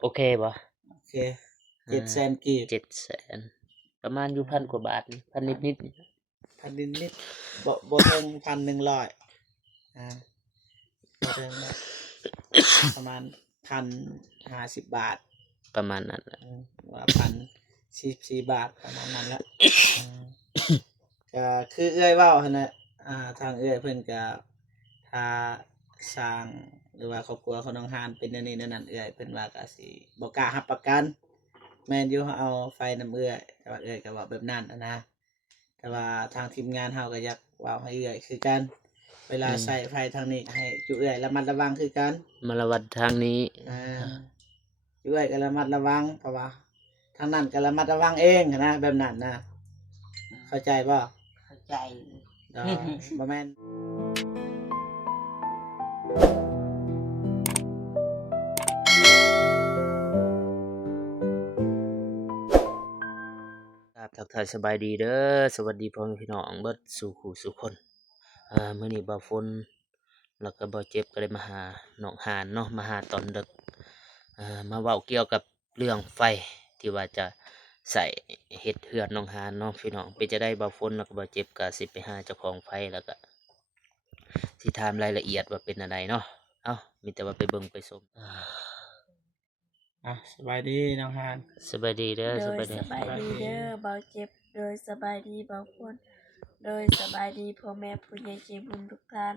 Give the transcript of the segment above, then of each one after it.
โอเคบ่โอเค700,000กีบ700,000ประมาณอยู่พันกว่าบาทพันนิดๆนี่พันนิดๆบ่ถึง1,100บ่ถึงเนาะประมาณ1,050 บาทประมาณนั้นน่ะว่า1,044 บาทประมาณนั้นแหละก็คือเอื้อยเว้าหั่นน่ะทางเอื้อยเพิ่นก็ถ้าสร้างหรือว่าครอบครัวของน้องหานเป็นแนวนี้แนวนั้นเอื้อยเพิ่นว่าก็สิบ่กล้ารับประกันแม่นอยู่เฮาเอาไฟนำเอื้อยแต่ว่าเอื้อยก็เว้าแบบนั้นนะแต่ว่าทางทีมงานเฮาก็อยากเว้าให้เอื้อยคือกันเวลาใช้ไฟทางนี้ให้จุเอื้อยระมัดระวังคือกันมาระวัดทางนี้จุเอื้อยก็ระมัดระวังเพราะว่าทางนั้นก็ระมัดระวังเองนะแบบนั้นนะเข้าใจบ่เข้าใจบ่แม่นทักทายสบายดีเด้อสวัสดีพ่อแม่พี่น้องเบิดสู่คู่สู่คนมื้อนี้บ่าวฝนแล้วก็บ่าวเจ็บก็ได้มาหาน้องหานเนาะมาหาตอนดึกมาเว้าเกี่ยวกับเรื่องไฟที่ว่าจะใส่เฮ็ดเรือนน้องหานเนาะพี่น้องเป็นจั่งใดบ่าวฝนแล้วก็บ่าวเจ็บก็สิไปหาเจ้าของไฟแล้วก็สิถามรายละเอียดว่าเป็นอันใดเนาะมีแต่ว่าไปเบิ่งไปชมสบายดีน้องหานสบายดีเด้อโดสยบายดีสบายดีเด้อเบาเจ็บโดยสบายดีเบาคนโดยสบายดีพ่อแม่ผู้ใหญ่ใจบุญทุกท่าน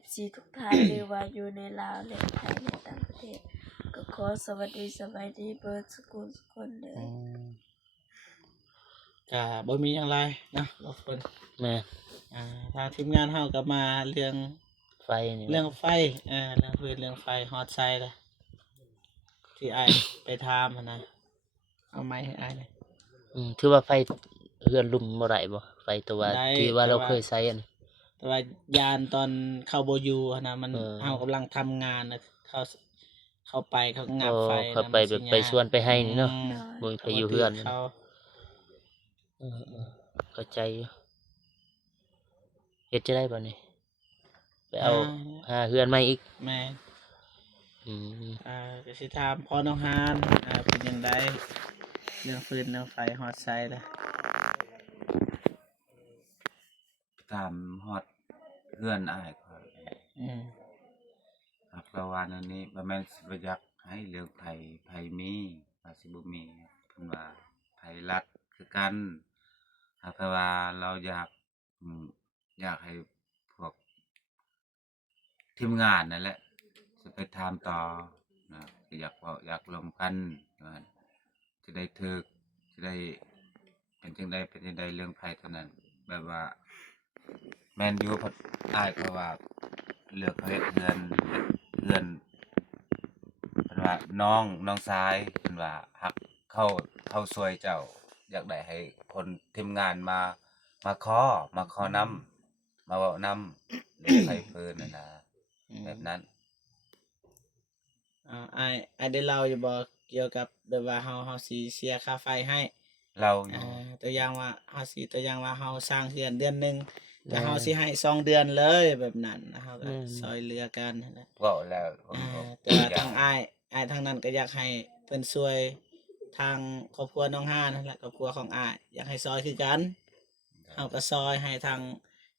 FC ทุกท่าน หรือว่าอยู่ในลาวและไทยและต่างประเทศก็ขอสวัสดีสบายดีเบิดทุกคนเด้อก็บ่มีหยังหลายเนาะบ่ฝนแม่ทางทีมงานเฮาก็มาเรื่องไฟนี่เรื่องไฟเรื่องพื้นเรื่องไฟฮอดไซด์เลยที่อ้ายไปถามหั้นนะเอาไม้ให้อ้ายหน่อยถือว่าไฟเรือนลุ่มบ่ได้บ่ไฟตัวว่าได้ที่ว่าแต่เราว่าเคยใช้อันแต่ว่ายานตอนเข้าบ่อยู่หั้นน่ะมันเฮากำลังทำงานน่ะเข้าไปเขางับไฟเข้านะไปมันแบสิบไปสวนไปให้นี่เนาะโดยบ่มีไผอยู่เรือนเขาเออเข้าใจอยู่เฮ็ดจั่งใดบัดนี้ไปเอาหาเรือนใหม่อีกแม่อืมก็สิถามพ่อน้องหานเป็นจังไดเรื่องฟืนเรื่องไฟฮอดไซด์ล่ะตามฮอดเฮือนอ้ายข้อยครับก็ว่าแนวนี้บ่แม่นสิบ่อยากให้เรื่องไผมีว่าสิบ่มีเพิ่นว่าไผรักคือกันแต่ว่าเราอยากอยากให้พวกทีมงานนั่นแหละสิไปถามต่อนะก็อยากเว้าอยากร่วมกันว่าสิได้ถูกสิได้เป็นจั่งใดเรื่องไผเท่านั้นแบบว่าแม่นอยู่เพราะอ้ายก็ว่าเลือกเขาเฮ็ดเรือนเพิ่นว่าน้องชายเพิ่นว่าฮักเข้าช่วยเจ้าอยากได้ให้คนทีมงานมาขอนำมาเว้านำเรื่องไผเพิ่นน่ะนะแบบนั้นอ้ายได้เล่าอยู่บ่เกี่ยวกับแบบว่าเฮาสิเสียค่าไฟให้เราอยู่ตัวอย่างว่าเฮาสร้างเรือนเดือนหนึงแต่เฮาสิให้2เดือนเลยแบบนั้นเฮาก็ช่วยเหลือกันนั่นแหละเว้าแล้วผมก็แต่ว่าทางอ้ายทางนั้นก็อยากให้เพิ่นช่วยทางครอบครัวน้องห่านนั่นแหละครอบครัวของอ้ายอยากให้ช่วยคือกันเฮาก็ช่วยให้ทาง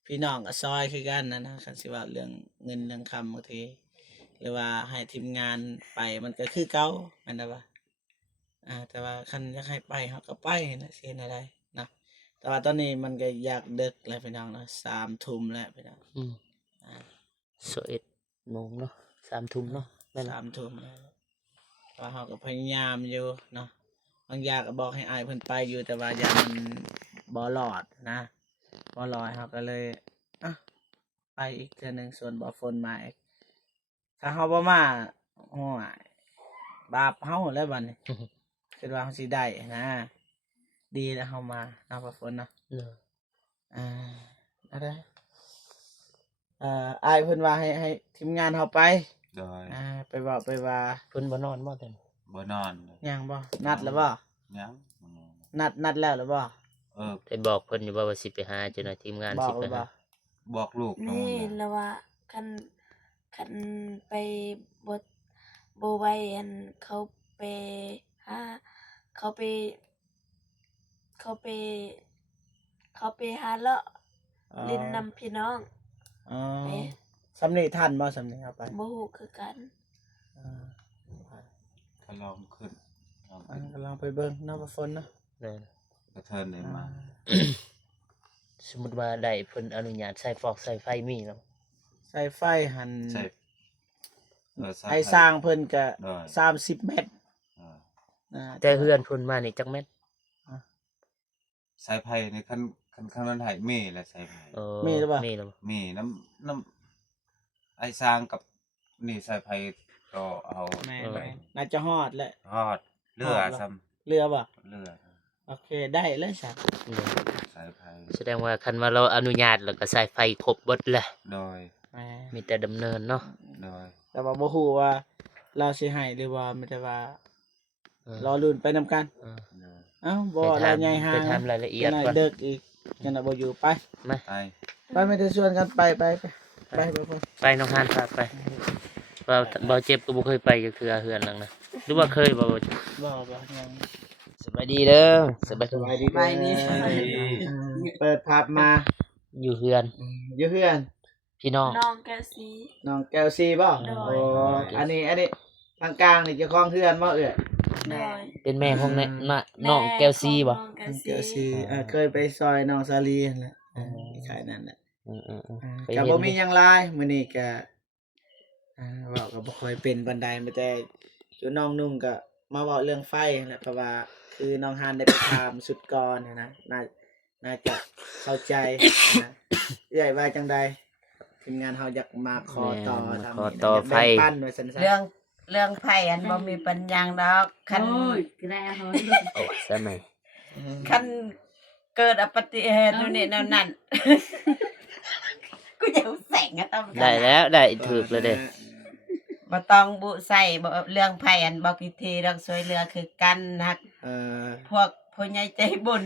พี่น้องก็ช่วยคือกันนะคันสิว่าเรื่องเงินเรื่องคำบางทีหรือว่าให้ทีมงานไปมันก็คือเก่าแม่นบ่แต่ว่าคันอยากให้ไปเฮาก็ไปนะสิเฮ็ดแนวใดเนาะแต่ว่าตอนนี้มันก็อยากดึกแล้วพี่น้องเนาะ3 ทุ่มแล้วพี่น้อง11 โมงเนาะ3 ทุ่มเนาะแม่น3 ทุ่มแล้วว่าเฮาก็พยายามอยู่เนาะบางอย่างก็บอกให้อ้ายเพิ่นไปอยู่แต่ว่ายันมันบ่รอดนะบ่รอดเฮาก็เลยไปอีกเทื่อหนึงส่วนบ่ฝนมาอีกถ้าเฮาบ่มาโอ้ยบาปเฮาแล้วบัดนี้ คิดว่าเฮาสิได้นะดีแล้วเฮามาเนาะบ่ฝนเนาะนั่นแหละอ้ายเพิ่นว่าให้ทีมงานเฮาไปโดยไปเว้าไปว่าเพิ่นบ่นอนบ่แต่บ่นอนยังบ่นัดแล้วบ่ยังนัดแล้วหรือบ่ได้บอกเพิ่นอยู่บ่ว่าสิไปหาเจ้าหน้าทีมงานสิไปหาบอกลูกน้องนี่แล้วว่าคันไปบ่ บ่ไว้อันเขาไปหาเขาไปเขาไปเขาไปหาเลาะ อ๋อ ลิ้นนำพี่น้อง อ๋อ เอ๊ะ สำนีทันบ่สำนีเอาไป บ่ฮู้คือกัน อ่า ก็ลองขึ้นลอง อั ขึ้ น น ก็ลองไปเบิ่งเนาะบ่ฝนเนาะ แม่น กระเทินได้มา สมมุติว่าได้เพิ่นอนุญาตใช้ฟอกใช้ไฟมีเนาะ ใส่ไฟหัน ใช่ใส่ ให้สร้างเพิ่นก็ ได้ 30 เมตร เออ อ่า แต่เฮือนเพิ่นมานี่จักแม่น สายไผ่ในขั้นนั้นให้เมและสายไผ่ มีหรือเปล่ามีหรือเปล่า เมน้ำไอ้สร้างกับนี่สายไผ่ก็เอา แม่ เออ ๆน่าจะฮอดแหละ ทอดเลือซ้ เรือบ่ ำเลือ โอเคได้เลยสัก อืม สายไผ่ แสดงว่าคันว่าเราอนุญาตแล้วก็ใช้ไฟครบเบิดแหละ โดย แหม มีแต่ดำเนินเนาะ โดย แต่ว่าบ่ฮู้ว่าเราสิให้หรือว่าไม่ได้ว่า เออ รอลุ้นไปนํกัน เออ โดย เอ้าบ่ ไป เรา ถาม ใหญ่ห่า ไป ง ถามรายละเอียด จังหน่ ก่อน เด็กอีกจังหน่ะบ่อยู่ไป มา ไป ไปไม่ได้ชวนกันไปไปไปไปไป ไปน้องฮานพาไปว่าบ่เจ็บก็บ่เคยไปจักเทื่อเฮือนหลังนะหรือว่าเคยบ่ บ่ยัง สบายดีเด้อสบาย สบายดี ไปนี่ เปิดภาพมา อยู่เฮือน อยู่เพื่อน พี่น้อง น้องแกสี น้องแก้วซีบ่ โดย โอ้อันนี้ทางกลางนี่เจ้าของเพื่อนบ่เอ้ย โดย เป็นแม่ของแน่น่ะน้องแก้วซีบ่ น้องแก แก้ว สี ซีเคยไปซอยน้องสาลีนั่นแหละขายนั่นแหละ อือๆๆไป ก็ เห็น บ่มีหยังหลายมื้อนี้ก็เว้าก็บ่ค่อยเป็นปานใดมีแต่จุน้องนุ่งก็มาเว้าเรื่องไฟนั่นแหละเพราะว่าคือน้องฮานได้ไปถามสุดก่อนนะน่าจะเข้าใจนะเอื้อยว่าจังใดทีมงานเฮาอยากมาขอต่อทำ ขอ นี่ ต่อ อยาก ไฟ แบ่งปันว่าซั่นซะ เรื่องไผอันบ่มีปัญญาดอกคัน โอ้ซะหน่อย คันเกิดอุบัติเหตุนู่นนี่นั่นนั่น กูจะแสงอะต้อง ได้แล้วได้ถูกแล้วเด้ บ่ต้องบุใส่บ่เรื่องไผอันบ่พิธีเรื่องช่วยเหลือคือกันนะ เออ พวกผู้ใหญ่ใจบุญ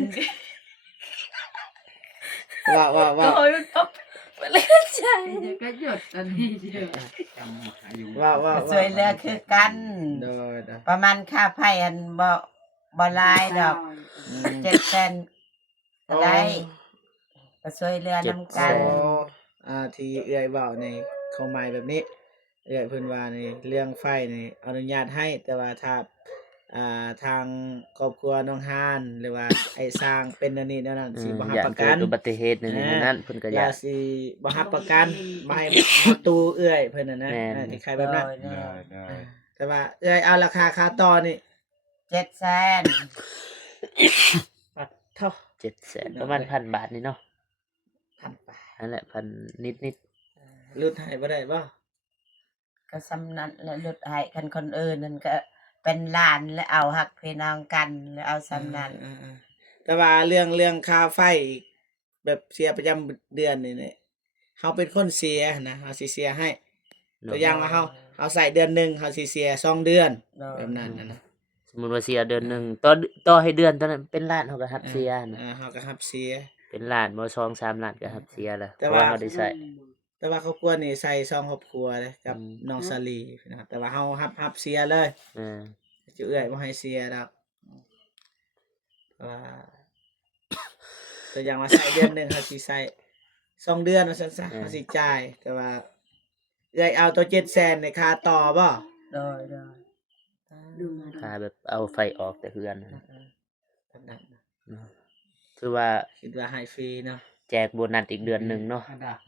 ว่า โอ้ยตบ เลือดใจ ก็หยุดอันนี้เดียว ช่วยเหลือคือกัน โดย ประมาณค่าไผอันบ่หลายดอก700,000ก็ได้ก็ช่วยเหลือนํกัน ที่เอื้อยเว้าในเข้าหมายแบบนี้เอื้อยเพิ่นว่าในเรื่องไฟนี่อนุญาตให้แต่ว่าถ้าทางครอบครัวน้องฮานหรือว่าไอ้สร้างเป็นอันนี้แนวนั้นสิบ่รับ อยาก ประ เกิ กั ด น อุบัติเหตุนี่นั่นเพิ่นก็อาก อยายสิบ่รับประกันบ่ให้ประตูเอื้อยเพิ่นน่ะนะ แม่น ที่ใครแบบนั้น โดยโดย แต่ว่าเอื้อยเอาราคาค่าต่อนี่ 700,000 ปัดเท่า 700,000ประมาณ1,000 บาทนี่เนาะ พันบาท นั่นแหละพันนิด ลดให้บ่ได้บ่ ก็สำนั้นแล้วลดให้คันคนอื่นนั่นก็เป็นหลานแล้วเอาฮักพี่น้องกันแล้วเอาสำนั้น แต่ว่าเรื่องค่าไฟอีกแบบเสียประจำเดือนนี่เนี่ยเฮาเป็นคนเสียนะเฮาสิเสียให้ ๆ ตัวอย่างว่าเฮาใส่เดือนหนึงเฮาสิเสีย2เดือน โดย แบบนั้นนะ สมมุติว่าเสียเดือนหนึงต่อให้เดือนตอนนั้นเป็นล้านเฮาก็รับเสียนะ เฮาก็รับเสีย เป็นล้านบ่2-3ล้านก็รับเสียแล้ว แต่ เพราะ ว่า ว่าเฮาได้ใช้ แต่ว่าครอบครัวนี่ใส่2ครอบครัวเลยกับ อืม น้องสาลีนะครับแต่ว่าเฮารับเสียเลย เออ จะเอื้อยบ่ให้เสียดอกว่าตัวอย่างว่าใส่เดือนหนึงเฮาสิใส่2เดือนว่าซั่นซะเฮาสิจ่ายแต่ว่าเอื้อยเอาตัว700,000ในค่าต่อบ่ โดย ดูมา ค่าแบบเอาไฟออกแต่เฮือนนะ แบบนั้นนะ คือว่า คิดว่าให้ฟรีเนาะ แจกโบนัสอีกเดือนหนึงเนาะ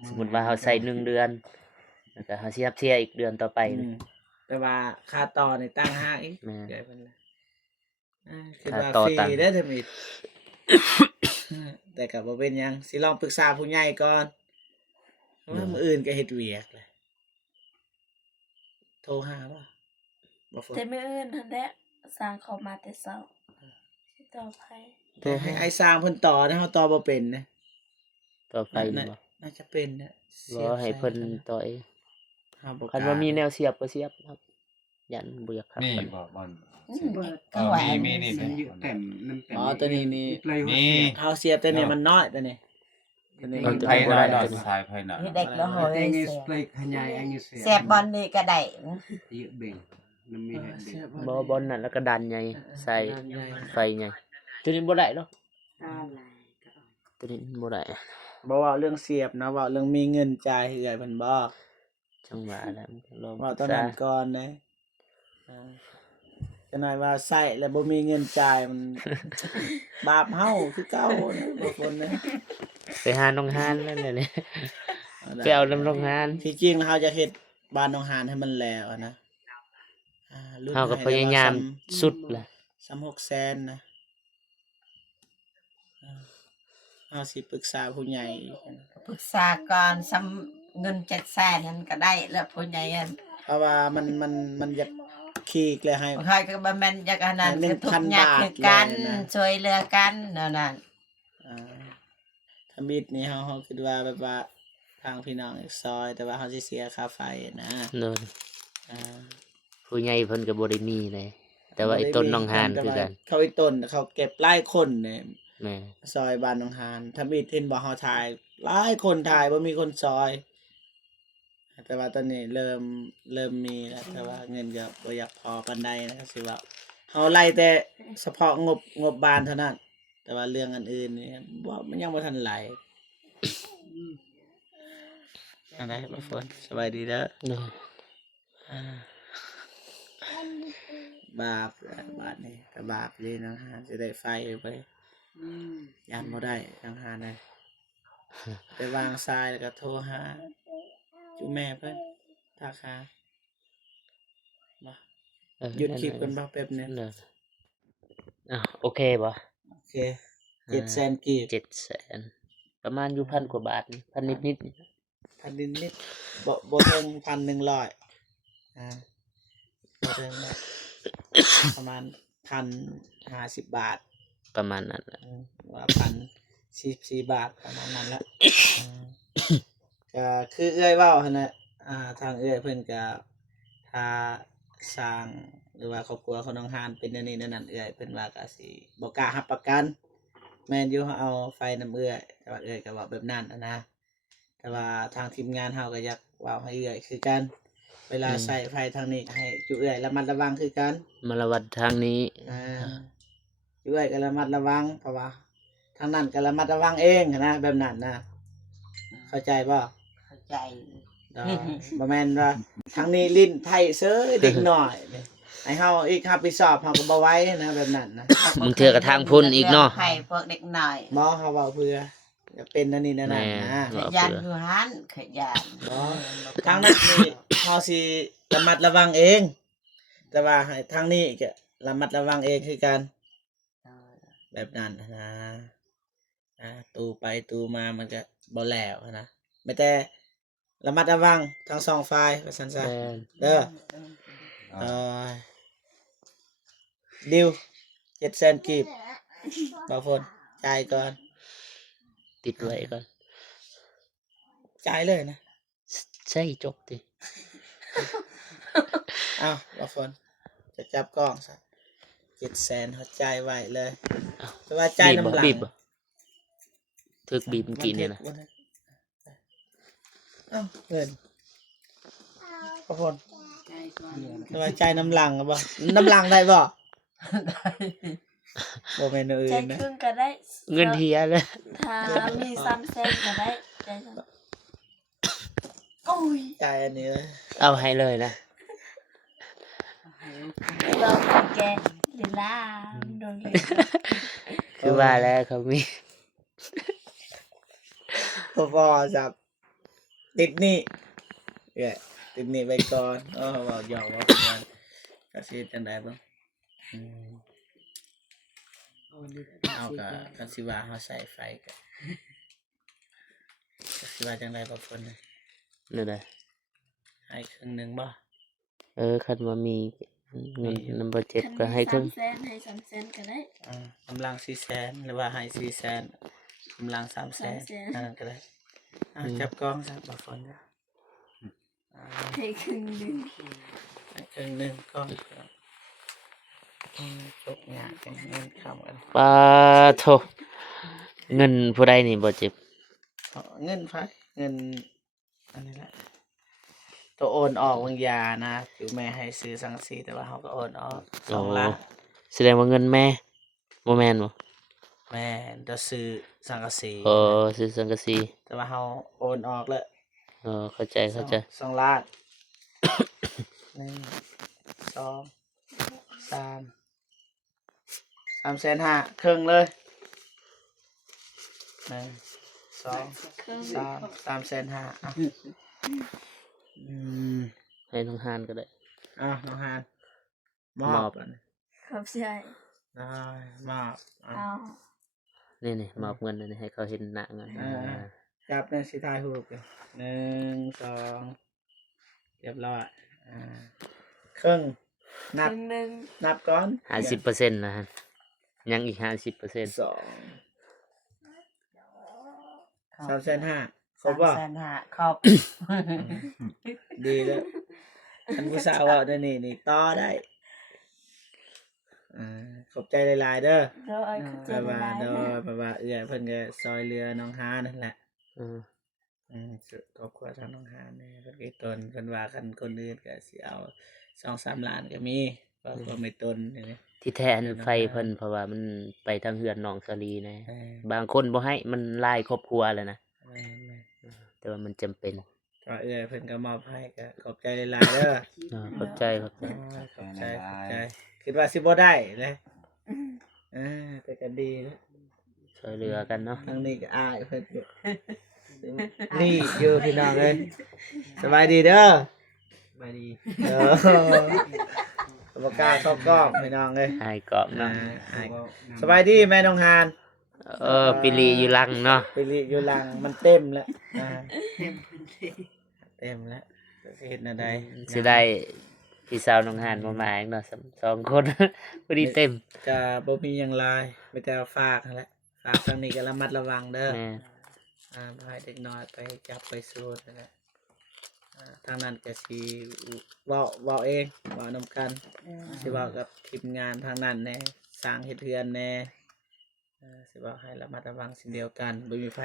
สมมุติว่าเฮาใส่1เดือนแล้วก็เฮาสิรับเสียอีกเดือนต่อไป อื นะ มแต่ว่าค่าต่อนี่ตั้งห้างอีก แม่ เดี๋ยวเพิ่นละคิด ค่า ว่า ต่อ ฟรี ตั้ง เด้อเทอมิด แต่ก็บ่เป็นหยังสิลองปรึกษาผู้ใหญ่ก่อนว่ามื้ออื่นก็เฮ็ดเวียกแหละโทรหาบ่บ่ฝน แต่ไม่อื่นทันแดะสร้างเขามาแต่เช้าสิต่อไป แต่ให้ไอ้สร้างเพิ่นต่อนะเฮาต่อบ่เป็นนะ ต่อไฟนี่บ่ น่าจะเป็นนะ บ่ให้เพิ่นต่อเอง เฮาบ่ คันว่ามีแนวเสียบก็เสียบครับยันบ่อยากครับ นี่ ปาน บ่บอล เบิด ก็ว่า มีนี่ มัน นี่ อยู่เต็มน้ำเต็ม อ๋อตัวนี้นี่ นี่ เฮาเสียบแต่นี่มันน้อยตัวนี้ตัวนี้ ไผ่หน่อยหน่อยสายไผ่หน่อย นี่เด็กแล้วโหย Anh เสี ấy play khai nhai anh ấy ยบบอลนี่ก็ได้ Dịu bình น้ำมีเห็ดเดียว บ่บอลนั่นแล้วก็ดันใหญ่ใส่ ด้านใหญ่ ไฟใหญ่ตัวนี้บ่ได้หรอก ตาลายก็เอา ตัวนี้บ่ได้ บ่เว้าเรื่องเสียบนะเว้าเรื่องมีเงินจ่ายให้เอื้อยเพิ่นบ่ จังหวะแล้วมันก็ลอง เว้า ปรึ ตอน กษา นั้นก่อนนะจะหน่อยว่าใช้แล้วบ่มีเงินจ่ายมัน บาปเฮาคือเก่านะบางคนนะ ไปหาน้องฮานนั่นแหละเนี่ยไปเอาน้ำน้องฮาน ที่จริงเฮาจะเฮ็ดบ้านน้องหานให้มันแล้วอะนะรุ่น เฮาก็พยายามสุดแหละ 6แสนนะเฮาสิปรึกษาผู้ใหญ่อีกนะ ปรึกษาก่อนซ้ำเงิน700,000นั้นก็ได้แล้วผู้ใหญ่อัน เพราะว่ามันอยากขี้อีกเลยให้ บ่ค่อยก็บ่แม่นอยากอันนั้น 1,000 คือทุกข์ยากคือกัน บาทเลยนะ ช่วยเหลือกันเนั่นน่ะ ทำบิดนี่เฮาคิดว่าแบบว่าทางพี่น้องอีกซอย แต่ว่าเฮาสิเสียค่าไฟนะ เนิน อ่า ผู้ใหญ่เพิ่นก็บ่ได้มีเลยแต่ว่าไอ้ต้นน้องฮานคือกัน เขาไอ้ต้นเขาเก็บหลายคนเนี่ย แม่ ซอยบ้านน้องหานทำบิดเห็นบ่เฮาถ่ายหลายคนถ่ายบ่มีคนซอย แต่ว่าตอนนี้เริ่มมีแล้วแต่ว่าเงินก็บ่อยากพอปานใดนะครับสิว่าเฮาไล่แต่เฉพาะงบบ้านเท่านั้น แต่ว่าเรื่องอันอื่นนี่บ่มันยังบ่ทันไหลอะไรบ่ฝนสบายดีเด้อ เนิน บาปบาปนี่ก็บาปเลยนะฮะจะได้ไฟไปยานบ่ได้ทางหาได้ไปวางทรายแล้วก็โทรหาจูแม่เพิ่นทักหาบ่ เออ หยุดคลิปกันบ่แป๊บหนึง เนินโอเคบ่ โอเค700,000กีบ 700,000ประมาณอยู่1,000 กว่าบาทนี่พันนิดๆนี่ พันนิดๆบ่ถึง 1,100บ่ถึงนะประมาณ1,050 บาท ประมาณนั้นน่ะ ว่า1,044 บาทประมาณนั้นละก็คือเอื้อยเว้าหั่นน่ะทางเอื้อยเพิ่นก็ถ้าสร้างหรือว่าครอบครัวของน้องฮานเป็นแนวนี้แนวนั้นเอื้อยเพิ่นว่าก็สิบ่กล้ารับประกัน แม่นอยู่เฮาเอาไฟน้ำเอื้อยแต่ว่าเอื้อยก็เว้าแบบนั้นอะนะ แต่ว่าทางทีมงานเฮาก็อยากเว้าให้เอื้อยคือกัน เวลาใช้ไฟทางนี้ให้จุเอื้อยระมัดระวังคือกัน มาละวัดทางนี้ จุเอื้อยก็ระมัดระวังเพราะว่าทางนั้นก็ระมัดระวังเองหั้นนะแบบนั้นนะเข้าใจบ่ เข้าใจ ดอกบ่แม่นว่าทางนี้ลิ้นไทยเซ้ยเด็กน้อยนี่ให้เฮาอีกรับผิดชอบเฮาก็บ่ไหวนะแบบนั้นนะ มึงเทื่อกับทางพุ่นอีกเนาะ ให้พวกเด็กน้อย บ่เฮาเว้าเพื่อจะเป็นอันนี้นั่นน่ะ แม่ นะ ว่า ยัน เพื่อ อยู่หันขยัน บ่ทางนั้นนี่เฮาสิระมัดระวังเอง แต่ว่าให้ทางนี้ก็ระมัดระวังเองคือกันแบบนั้นนะตู้ไปตู้มามันก็บ่แล้วนะไม่แต่ระมัดระวังทั้งสองฝ่ายว่าซั่นซะ แม่น เด้อดิว700,000กีบบ่ฝนจ่ายก่อน ติดไว้ก่อน จ่ายเลยนะ ใช่จบติ อ้าวบ่ฝนจะจับกล้องซะ700,000เฮาจ่ายไว้เลย อ้าว แต่ว่าจ่ายน้ำหลัง บีบบ่ถึกบีบเมื่อกี้เนี่ยนะ อ้าวเงินบ่ฝน ใจก่อน แต่ว่าจ่ายน้ำหลังบ่น้ำหลังได้บ่บ่แม่นอันอื่ ใจ นนะ ครึ่งก็ได้ เงินเฮียเลย ถ้ามี300,000ก็ได้ใจซ้ำโอ้ย จ่ายอันนี้เลย เอาให้เลยนะ เราแกลิลาโดนเลย คือว่าแล้วเขามี พอจับติดหนี่ติดหนี่ไปก่อนเว้าหยอกว่าประมาณก็สิจังได๋บ่เอาก็คันสิว่าเฮาใส่ไฟก็สิว่าจังได๋บ่ฝน นั่นแหละ ให้ครึ่งหนึงบ่ คันว่ามีเงินนำบ่เจ็บก็ให้ถึง 300,000ให้300,000ก็ได้ กำลัง400,000หรือว่าให้400,000กำลัง300,000ก็ได้จับกล้องซะบ่ฝนจ้ะ ให้ครึ่งหนึง ให้ครึ่งหนึงกล้องจบยากจังเงินคำกัน ปาโทเงินผู้ใดนี่บ่เจ็บ เงินไฟเงินอันนี้แหละ ตัวโอนออกบางยานะคือแม่ให้ซื้อสังกะสีแต่ว่าเขาก็โอนออก2 ล้าน แสดงว่าเงินแม่บ่แม่นบ่ แม่จะซื้อสังกะสี อ๋อซื้อสังกะสี แต่ว่าเขาโอนออกแล้ว อ๋อเข้าใจเข้าใจ 2 ล้าน 1 2 3 3,500,000ครึ่งเลย1 2 3,500,000อ่ะให้น้องฮานก็ได้ น้องฮานม ม อ อ บบ อันนี้ ขอบใจ ได้มอบอ่ะ เอา นี่ๆมอบเงินอันนี้ให้เขาเห็นหน้าเงิน จับในสิทายหูปเลย1 2เรียบร้อยครึ่ง ค นับ รึ่งหนึง นับก่อน 50%นะฮะยังอีก 50% 3,500,000ครบป่ะ 3,500,000ครบ ดีแล้วท่านผู้สาวว่าเดี๋ยวนี่ต่อได้ขอบใจหลายๆเด้อ โดยขอบใจ แบบว่า หลาย เด้อ ๆ แบบว่าเพิ่นก็ซอยเรือน้องฮานั่นแหละ อืม ครอบครัวทางน้องฮาเนี่ยเพิ่นก็ตนเพิ่นว่าคันคนอื่นก็สิเอา 2-3 ล้านก็มีก็ไม่ตนนี่ ที่แท้อันไฟเพิ่นเพราะว่ามันไปทางเฮือนน้องสลีนะ เออบ างคนบ่ให้มันหลายครอบครัวแล้วนะ แม่น แต่ว่ามันจำเป็น ๆก็เพิ่นก็มอบให้ก็ขอบใจหลายๆเด้อ เข้าใจเข้าใจ ขอบใจคิดว่าสิบ่ได้เลยแต่ก็ดีนะ ช่วยเหลือกันเนาะ ทางนี้ก็อายเพิ่นอยู่นี่อยู่พี่น้องเอ้ยสบายดีเด้อ สบายดี บ่กล้าเข้ากล้องพี่น้องเอ้ย อายกรอบเนาะ อายสบายดีแม่น้องฮาน ปิลีอยู่ลังเนาะ ไปรีอยู่หลังมันเต็มแล้วเต็มแล้วเฮ็ดแนวใด สิได้พี่สาวน้องหานมาอีกเนาะ2 คน พอดีเต็ม จะบ่มีหยังหลายมีแต่ฝากนั่นแหละฝากทางนี้ก็ระมัดระวังเด้อ แม่ บ่ให้เด็กน้อยไปจับไปสูดนั่นแหละทางนั้นก็สิเว้าเองเว้านำกันสิเว้ากับทีมงานทางนั้นแหน่สร้างเฮ็ดเรือนแหน่สิเว้าให้ระมัดระวังสิ่งเดียวกันบ่มีไผ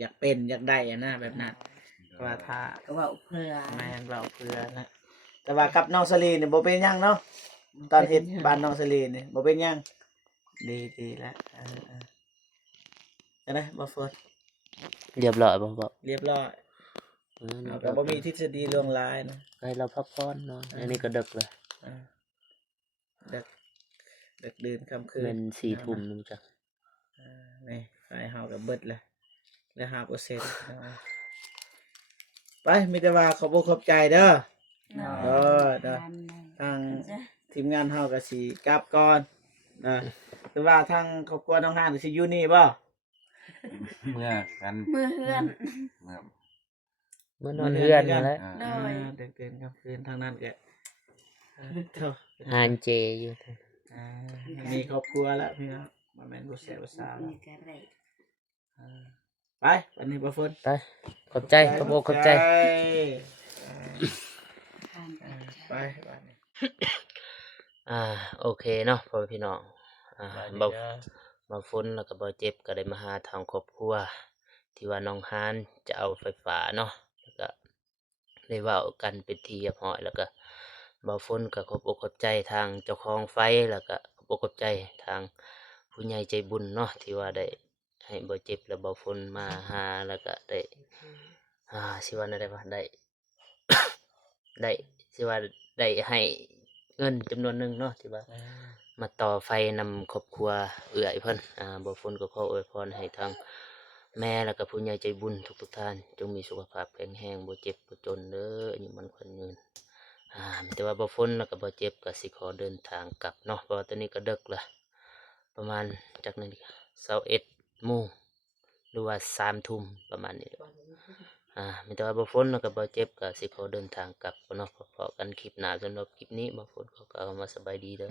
อยากเป็นอยากได้อะนะแบบนั้นว่าถ้า ก็เว่าเพื่อ แม่นเว้าเพื่อนะแต่ว่ากับน้องสลีนี่บ่เป็นหยังเนาะตอนเฮ็ดบ้านน้องสลีนี่บ่เป็นหยังดีแล้วจังได๋บ่ฝน เรียบร้อยบ่บ่ เรียบร้อยเอาก็บ่มีทฤษฎีล่วงลายนะ ให้เราพักผ่อนเนาะอันนี้ก็ดึกแล้ว ดึกดื่นค่ำคืน เป็น4 ทุ่มนึงจ้ะ นี่ไฟเฮาก็เบิดแล้วเหลือ 5% ไปมีแต่ว่าขอบอกขอบใจเด้อ เนาะ เด้อทางทีมงานเฮาก็สิกลับก่อนแต่ว่าทางครอบครัวน้องฮานสิอยู่นี่บ่ เมื่อกัน มือเฮือน เมื่อ เมื่อนอนเฮือนนั่นแหละ โดย ดึกดื่นค่ำคืนทางนั้นก็เท่า หานเจอยู่ มีครอบครัวแล้วพี่น้องบ่แม่นบ่แซ่บบ่ซ่าแล้ว มีกระไร ไปวันนี้บ่ฝน ไปขอบใจขอบอกขอบใจ ข้าม ไปวันนี้ โอเคเนาะพ่อพี่น้องบ่ เด้อ บ่ฝนแล้วก็บ่เจ็บก็ได้มาหาทางครอบครัวที่ว่าน้องฮานจะเอาไฟฟ้าเนาะแล้วก็ได้เว้ากันเป็นที่เรียบร้อยแล้วก็บ่ฝนก็ขอบอกขอบใจทางเจ้าของไฟแล้วก็ขอบอกขอบใจทางผู้ใหญ่ใจบุญเนาะที่ว่าได้ให้บ่เจ็บแล้วบ่ฝนมาหาแล้วก็ได้สิว่าได้ว่าได้ ได้สิว่าได้ให้เงินจำนวนหนึงเนาะที่ว่ามาต่อไฟนำครอบครัวเอื้อยเพิ่นบ่ฝนก็ขออวยพรให้ทางแม่แล้วก็ผู้ใหญ่ใจบุญทุกๆท่านจงมีสุขภาพแข็งแรงบ่เจ็บบ่จนเด้ออายุมันขวัญยืนมีแต่ว่าบ่ฝนแล้วก็บ่เจ็บก็สิขอเดินทางกลับเนาะเพราะว่าตอนนี้ก็ดึกละประมาณจักนาฬิกา21 โมงหรือว่า3 ทุ่มประมาณนี้มีแต่ว่าบ่ฝนแล้วก็บ่เจ็บก็สิขอเดินทางกลับเนาะพอๆกันคลิปหน้าสำหรับคลิปนี้บ่ฝนขอกล่าวคำว่าสบายดีเด้อ